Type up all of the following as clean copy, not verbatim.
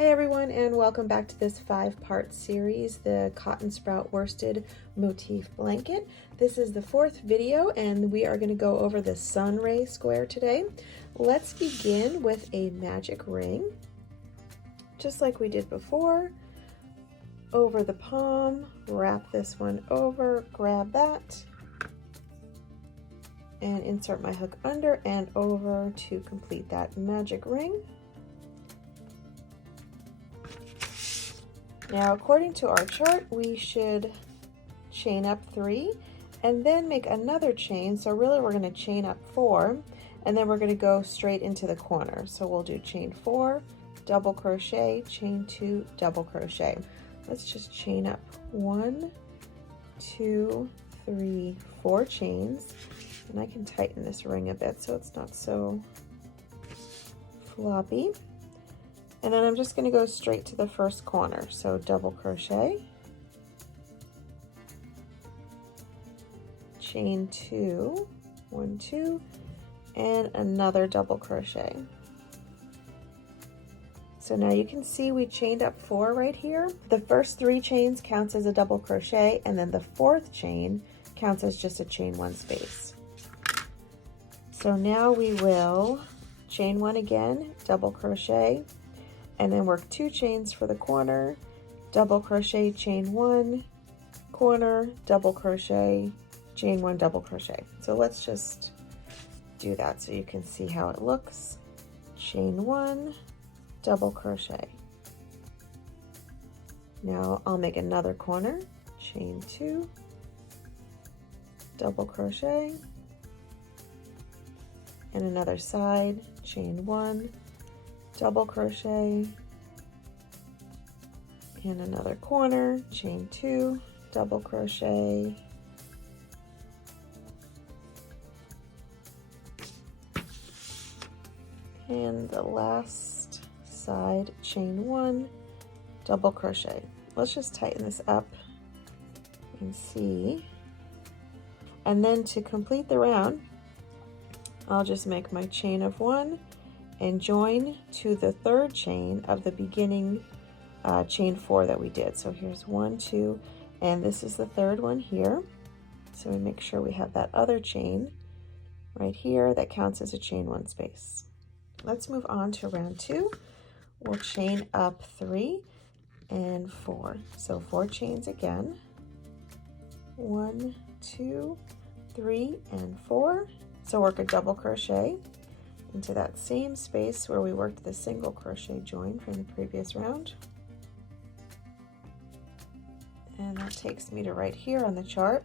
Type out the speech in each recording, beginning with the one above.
Hi everyone, and welcome back to this 5-part series, the Cotton Sprout Worsted Motif Blanket. This is the 4th video and we are going to go over the Sunray Square today. Let's begin with a magic ring, just like we did before. Over the palm, wrap this one over, grab that, and insert my hook under and over to complete that magic ring. Now, according to our chart, we should chain up 3 and then make another chain. So really we're going to chain up 4 and then we're going to go straight into the corner. So we'll do chain 4, double crochet, chain 2, double crochet. Let's just chain up 1, 2, 3, 4 chains. And I can tighten this ring a bit so it's not so floppy. And then I'm just going to go straight to the first corner. So double crochet, chain 2, 1, 2, and another double crochet. So now you can see we chained up 4 right here. The first 3 chains counts as a double crochet, and then the 4th chain counts as just a chain 1 space. So now we will chain 1 again, double crochet, and then work 2 chains for the corner, double crochet, chain 1, corner, double crochet, chain 1, double crochet. So let's just do that so you can see how it looks. Chain 1, double crochet. Now I'll make another corner, chain 2, double crochet, and another side, chain 1, double crochet, and another corner, chain 2, double crochet, and the last side, chain 1, double crochet. Let's just tighten this up and see. And then to complete the round, I'll just make my chain of 1 and join to the 3rd chain of the beginning chain 4 that we did. So here's 1, 2, and this is the 3rd one here. So we make sure we have that other chain right here that counts as a chain 1 space. Let's move on to round 2. We'll chain up 3 and 4. So 4 chains again. 1, 2, 3, and 4. So work a double crochet into that same space where we worked the single crochet join from the previous round. And that takes me to right here on the chart.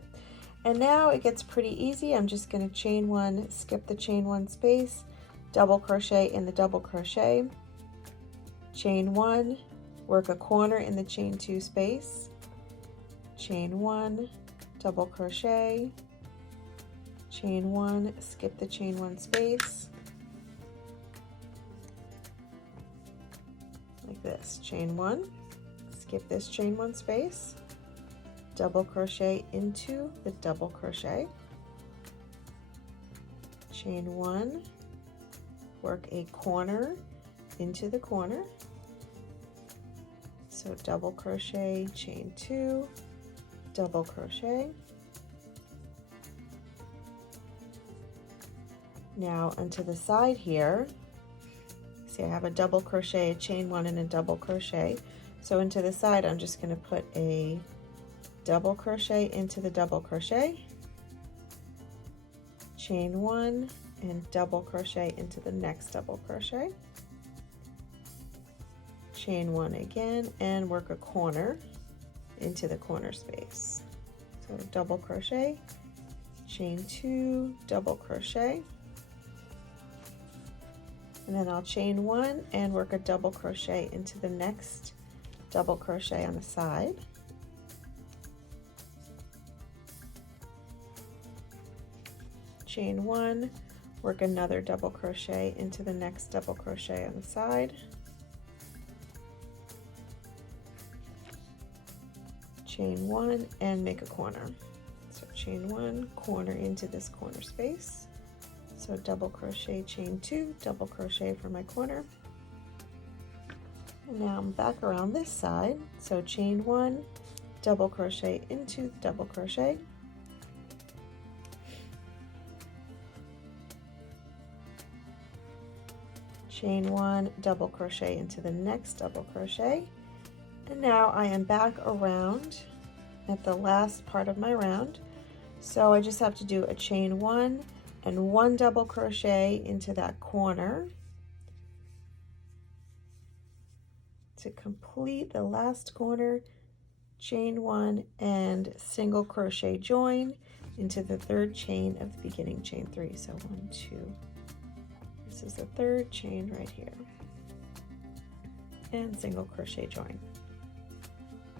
And now it gets pretty easy. I'm just going to chain 1, skip the chain 1 space, double crochet in the double crochet, chain 1, work a corner in the chain 2 space, chain 1, double crochet, chain 1, skip the chain 1 space, like this, chain 1, skip this chain 1 space, double crochet into the double crochet, chain 1, work a corner into the corner, so double crochet, chain 2, double crochet. Now onto the side here, see I have a double crochet, a chain 1, and a double crochet. So into the side I'm just going to put a double crochet into the double crochet, chain 1, and double crochet into the next double crochet, chain 1 again, and work a corner into the corner space. So double crochet, chain 2, double crochet, and then I'll chain 1 and work a double crochet into the next double crochet on the side, chain 1, work another double crochet into the next double crochet on the side, chain 1, and make a corner. So chain 1, corner into this corner space, so double crochet, chain 2, double crochet for my corner, And now I'm back around this side, so chain 1, double crochet into the double crochet, chain 1, double crochet into the next double crochet, and now I am back around at the last part of my round. So I just have to do a chain 1 and 1 double crochet into that corner to complete the last corner, chain 1 and single crochet join into the third chain of the beginning chain 3. So 1, 2, this is the third chain right here, and single crochet join.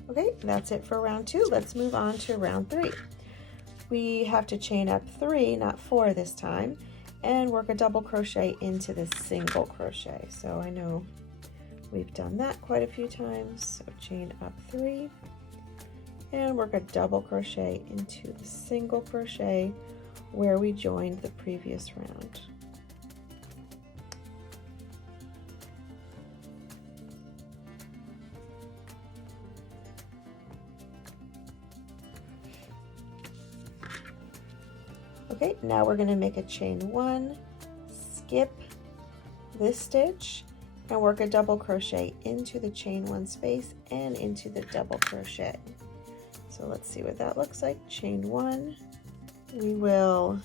Okay, that's it for round 2. Let's move on to round 3. We have to chain up 3, not 4 this time, and work a double crochet into this single crochet. So I know we've done that quite a few times. So chain up 3 and work a double crochet into the single crochet where we joined the previous round. Okay, now we're going to make a chain 1, skip this stitch, and work a double crochet into the chain 1 space and into the double crochet. So let's see what that looks like. Chain 1, we will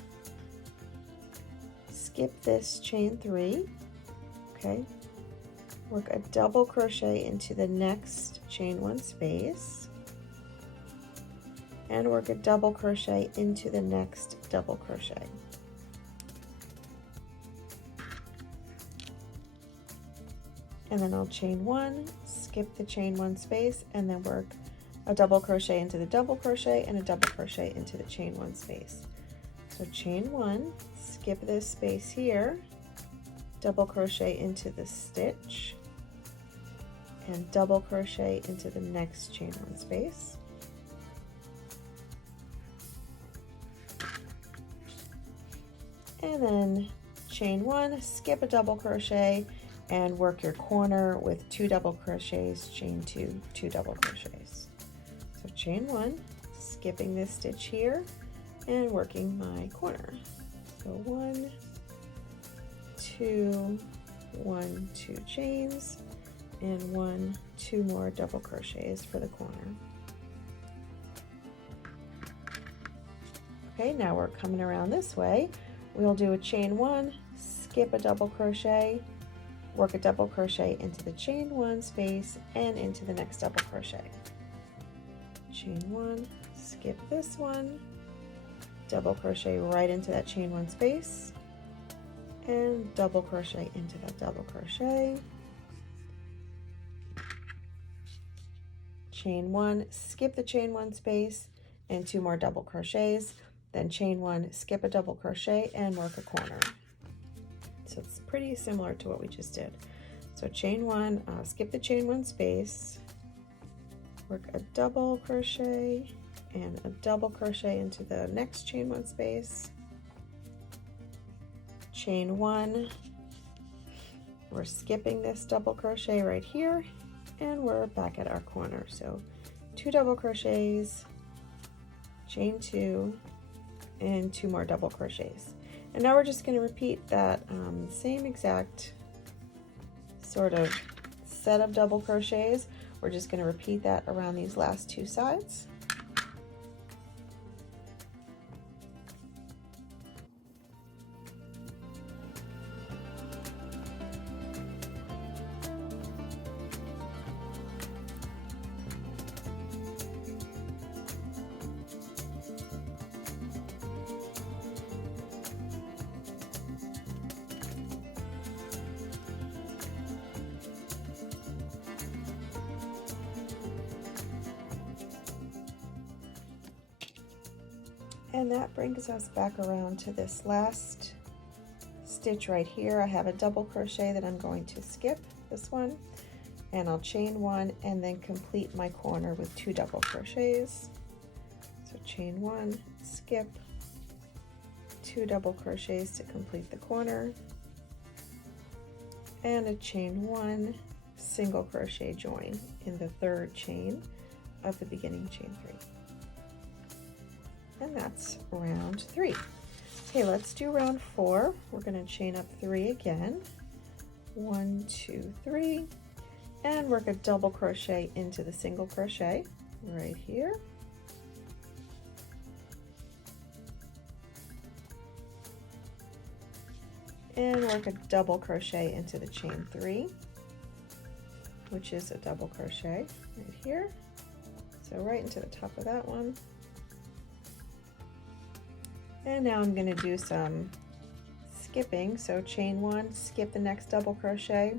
skip this chain 3, okay, work a double crochet into the next chain 1 space, and work a double crochet into the next double crochet. And then I'll chain 1, skip the chain 1 space, and then work a double crochet into the double crochet and a double crochet into the chain 1 space. So chain 1, skip this space here, double crochet into the stitch, and double crochet into the next chain 1 space. And then chain 1, skip a double crochet, and work your corner with 2 double crochets, chain 2, 2 double crochets. So chain 1, skipping this stitch here, and working my corner. So 1, 2, 1, 2 chains, and 1, 2 more double crochets for the corner. Okay, now we're coming around this way. We'll do a chain 1, skip a double crochet, work a double crochet into the chain 1 space and into the next double crochet. Chain 1, skip this one, double crochet right into that chain 1 space, and double crochet into that double crochet. Chain 1, skip the chain 1 space and 2 more double crochets. Then chain 1, skip a double crochet and work a corner. So it's pretty similar to what we just did. So chain 1, skip the chain 1 space, work a double crochet and a double crochet into the next chain 1 space. Chain 1, we're skipping this double crochet right here, and we're back at our corner. So 2 double crochets, chain 2, and 2 more double crochets. And now we're just going to repeat that same exact sort of set of double crochets. We're just going to repeat that around these last 2 sides. And that brings us back around to this last stitch right here. I have a double crochet that I'm going to skip, this one, and I'll chain 1 and then complete my corner with 2 double crochets. So chain 1, skip, 2 double crochets to complete the corner, and a chain 1, single crochet join in the third chain of the beginning chain 3. And that's round 3. Okay, let's do round 4. We're going to chain up 3 again. 1, 2, 3, and work a double crochet into the single crochet right here. And work a double crochet into the chain 3, which is a double crochet right here. So right into the top of that one. And now I'm going to do some skipping. So chain 1, skip the next double crochet,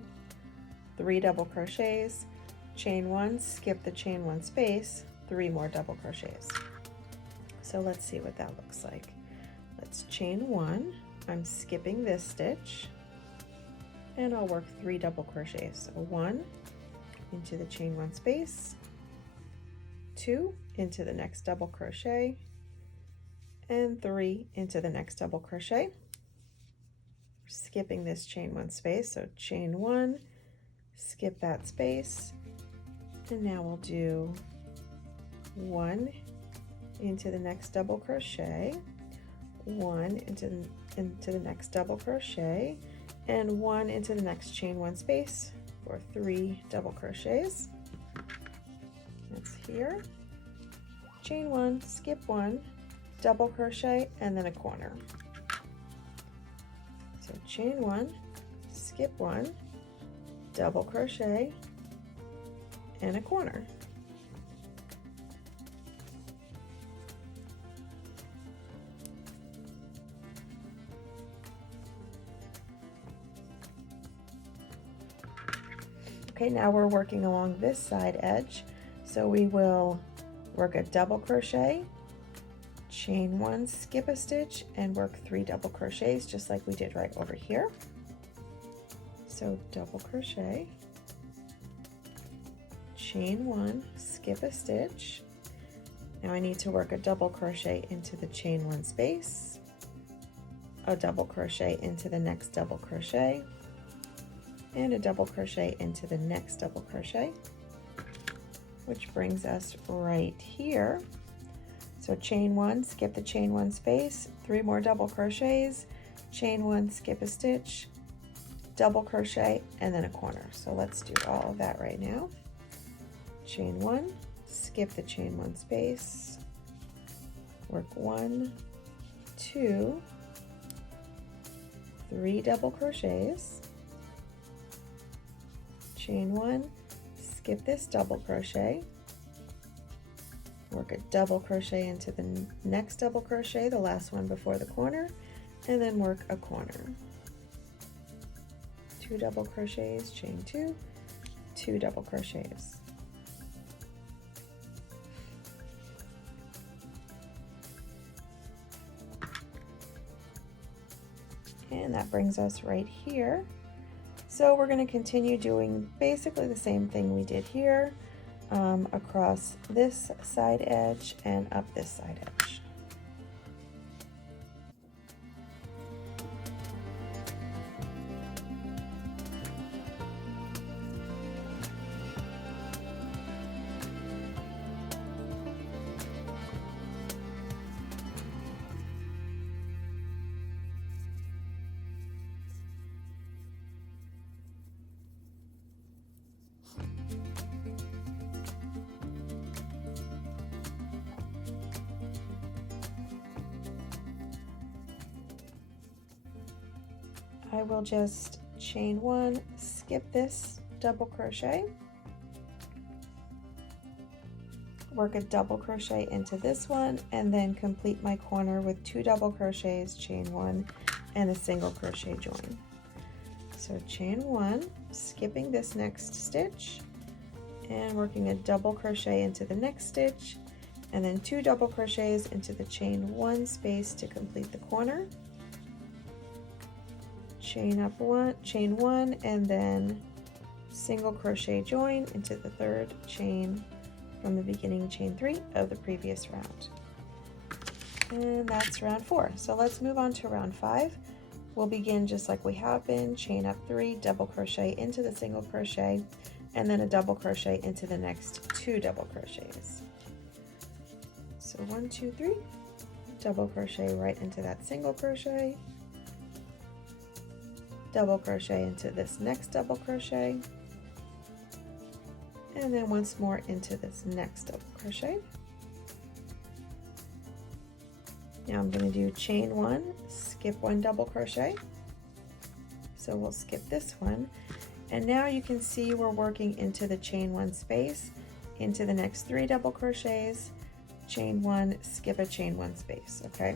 3 double crochets, chain 1, skip the chain 1 space, 3 more double crochets. So let's see what that looks like. Let's chain 1. I'm skipping this stitch, and I'll work 3 double crochets. So 1 into the chain 1 space, 2 into the next double crochet, and 3 into the next double crochet. Skipping this chain 1 space, so chain 1, skip that space, and now we'll do 1 into the next double crochet, 1 into the next double crochet, and 1 into the next chain 1 space for 3 double crochets. That's here. Chain 1, skip 1, double crochet, and then a corner. So chain 1, skip 1, double crochet, and a corner. Okay, now we're working along this side edge. So we will work a double crochet, chain 1, skip a stitch, and work 3 double crochets just like we did right over here. So double crochet, chain 1, skip a stitch. Now I need to work a double crochet into the chain 1 space, a double crochet into the next double crochet, and a double crochet into the next double crochet, which brings us right here. So chain 1, skip the chain 1 space, 3 more double crochets, chain 1, skip a stitch, double crochet, and then a corner. So let's do all of that right now. Chain 1, skip the chain 1 space, work 1, 2, 3 double crochets, chain 1, skip this double crochet, work a double crochet into the next double crochet, the last one before the corner, and then work a corner. 2 double crochets, chain 2, 2 double crochets. And that brings us right here. So we're going to continue doing basically the same thing we did here, across this side edge and up this side edge. I will just chain 1, skip this double crochet, work a double crochet into this one, and then complete my corner with 2 double crochets, chain 1, and a single crochet join. So chain 1, skipping this next stitch, and working a double crochet into the next stitch, and then 2 double crochets into the chain 1 space to complete the corner. Chain 1, and then single crochet join into the third chain from the beginning chain 3 of the previous round. And that's round 4. So let's move on to round 5. we'll begin just like we have been, chain up 3, double crochet into the single crochet, and then a double crochet into the next 2 double crochets. So 1, 2, 3, double crochet right into that single crochet, double crochet into this next double crochet, and then once more into this next double crochet. Now I'm going to do chain 1, skip 1 double crochet. So we'll skip this one. And now you can see we're working into the chain 1 space, into the next 3 double crochets, chain 1, skip a chain 1 space, okay?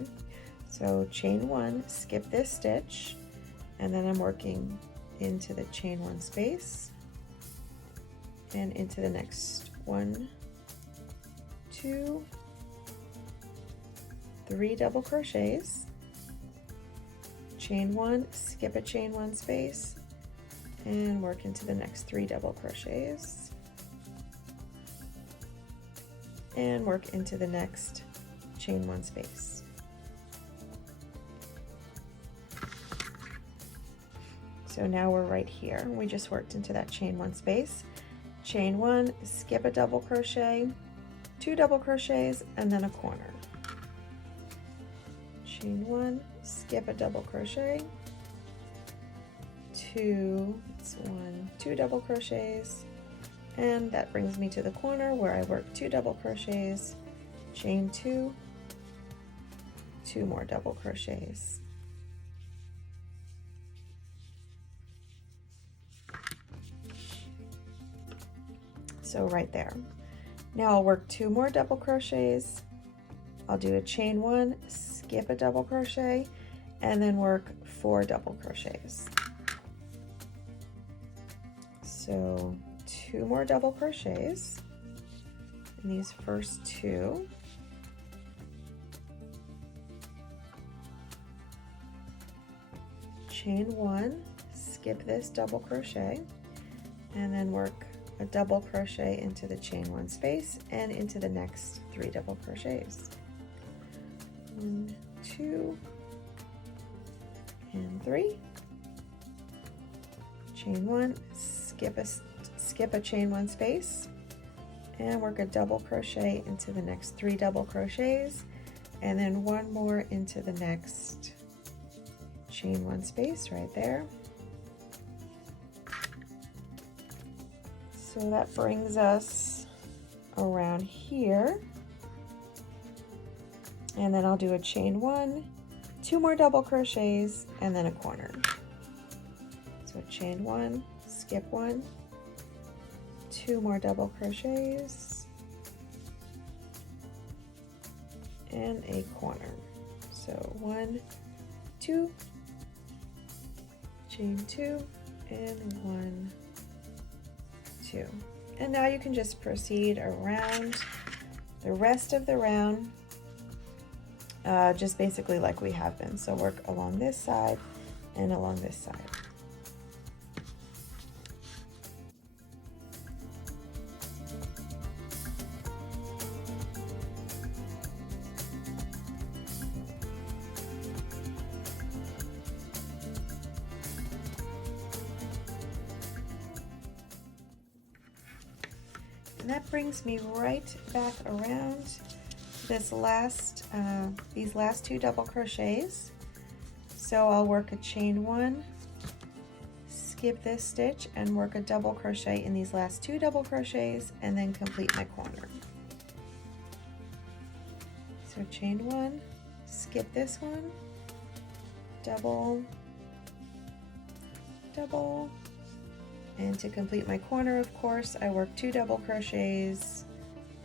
So chain 1, skip this stitch, and then I'm working into the chain 1 space and into the next 1, 2, 3 double crochets, chain 1, skip a chain 1 space, and work into the next 3 double crochets, and work into the next chain 1 space. So now we're right here. We just worked into that chain 1 space, chain 1, skip a double crochet, 2 double crochets, and then a corner. Chain 1, skip a double crochet, 2 double crochets, and that brings me to the corner where I work 2 double crochets, chain 2, 2 more double crochets. So right there. Now I'll work 2 more double crochets. I'll do a chain 1, skip a double crochet, and then work 4 double crochets. So 2 more double crochets in these first 2. Chain 1, skip this double crochet, and then work a double crochet into the chain 1 space and into the next 3 double crochets. 1, 2, and 3. Chain 1, skip a chain 1 space, and work a double crochet into the next 3 double crochets, and then 1 more into the next chain 1 space right there. So that brings us around here. And then I'll do a chain 1, 2 more double crochets, and then a corner. So chain 1, skip 1, 2 more double crochets, and a corner. So 1, 2, chain 2, and 1, 2. And now you can just proceed around the rest of the round, just basically like we have been. So work along this side and along this side. And that brings me right back around this these last 2 double crochets. So I'll work a chain 1, skip this stitch, and work a double crochet in these last 2 double crochets, and then complete my corner. So chain 1, skip this one, double, double, and to complete my corner, of course, I work 2 double crochets,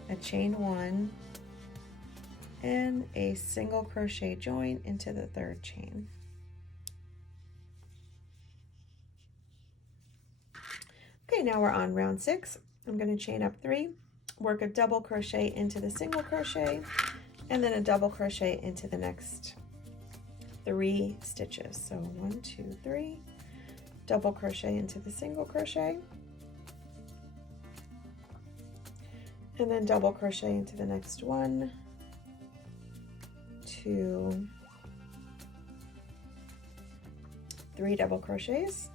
a chain 1, and a single crochet join into the 3rd chain. Okay, now we're on round 6. I'm going to chain up 3, work a double crochet into the single crochet, and then a double crochet into the next 3 stitches. So 1, 2, 3, double crochet into the single crochet, and then double crochet into the next 1, 2, 3 double crochets,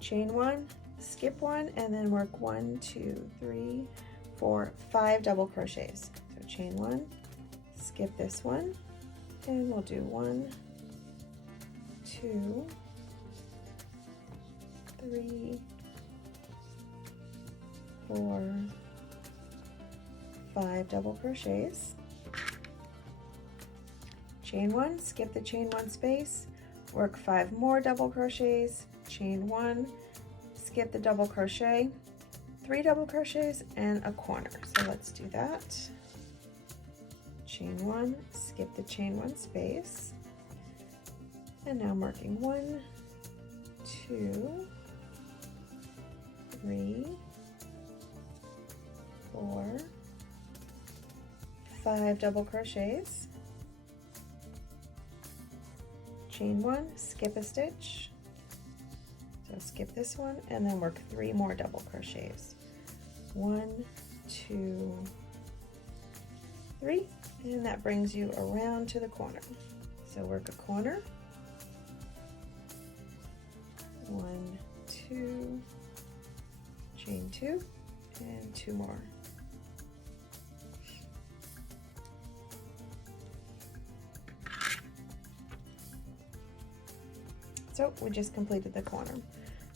chain 1, skip 1, and then work 1, 2, 3, 4, 5 double crochets. So chain 1, skip this one, and we'll do 1, 2, 3, 4, 5 double crochets, chain 1, skip the chain 1 space, work 5 more double crochets, chain 1, skip the double crochet, 3 double crochets and a corner. So let's do that. Chain 1, skip the chain 1 space, and now I'm working 1, 2, 3, 4, 5 double crochets, chain 1, skip a stitch, so skip this one, and then work 3 more double crochets, 1, 2, 3, and that brings you around to the corner. So work a corner, 1, 2, chain 2, and 2 more. So we just completed the corner.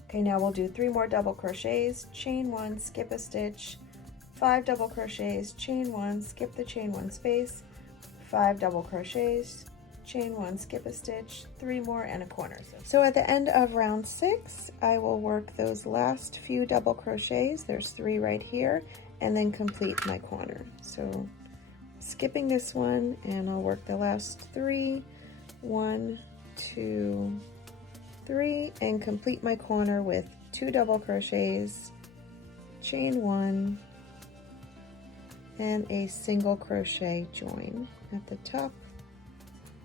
Okay, now we'll do 3 more double crochets, chain 1, skip a stitch, 5 double crochets, chain 1, skip the chain 1 space, 5 double crochets, chain 1, skip a stitch, 3 more and a corner. So at the end of round 6, I will work those last few double crochets. There's 3 right here, and then complete my corner. So skipping this one, and I'll work the last 3, 1, 2, 3, and complete my corner with 2 double crochets, chain 1, and a single crochet join at the top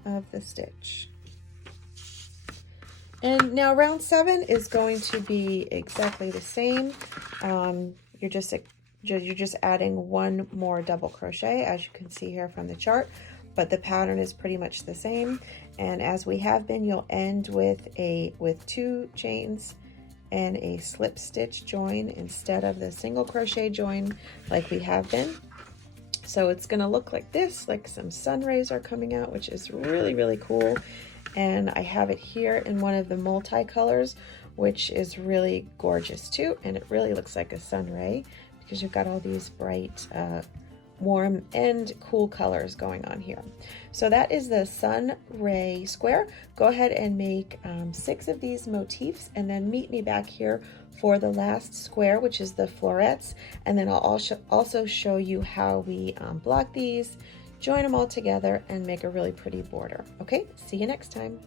of the stitch. And now round 7 is going to be exactly the same. You're just adding 1 more double crochet, as you can see here from the chart, but the pattern is pretty much the same. And as we have been, you'll end with 2 chains and a slip stitch join instead of the single crochet join like we have been. So it's going to look like this, like some sun rays are coming out, which is really, really cool. And I have it here in one of the multicolors, which is really gorgeous too. And it really looks like a sun ray because you've got all these bright, warm and cool colors going on here. So that is the Sunray Square. Go ahead and make 6 of these motifs, and then meet me back here for the last square, which is the florets, and then I'll also show you how we block these, join them all together, and make a really pretty border. Okay, see you next time.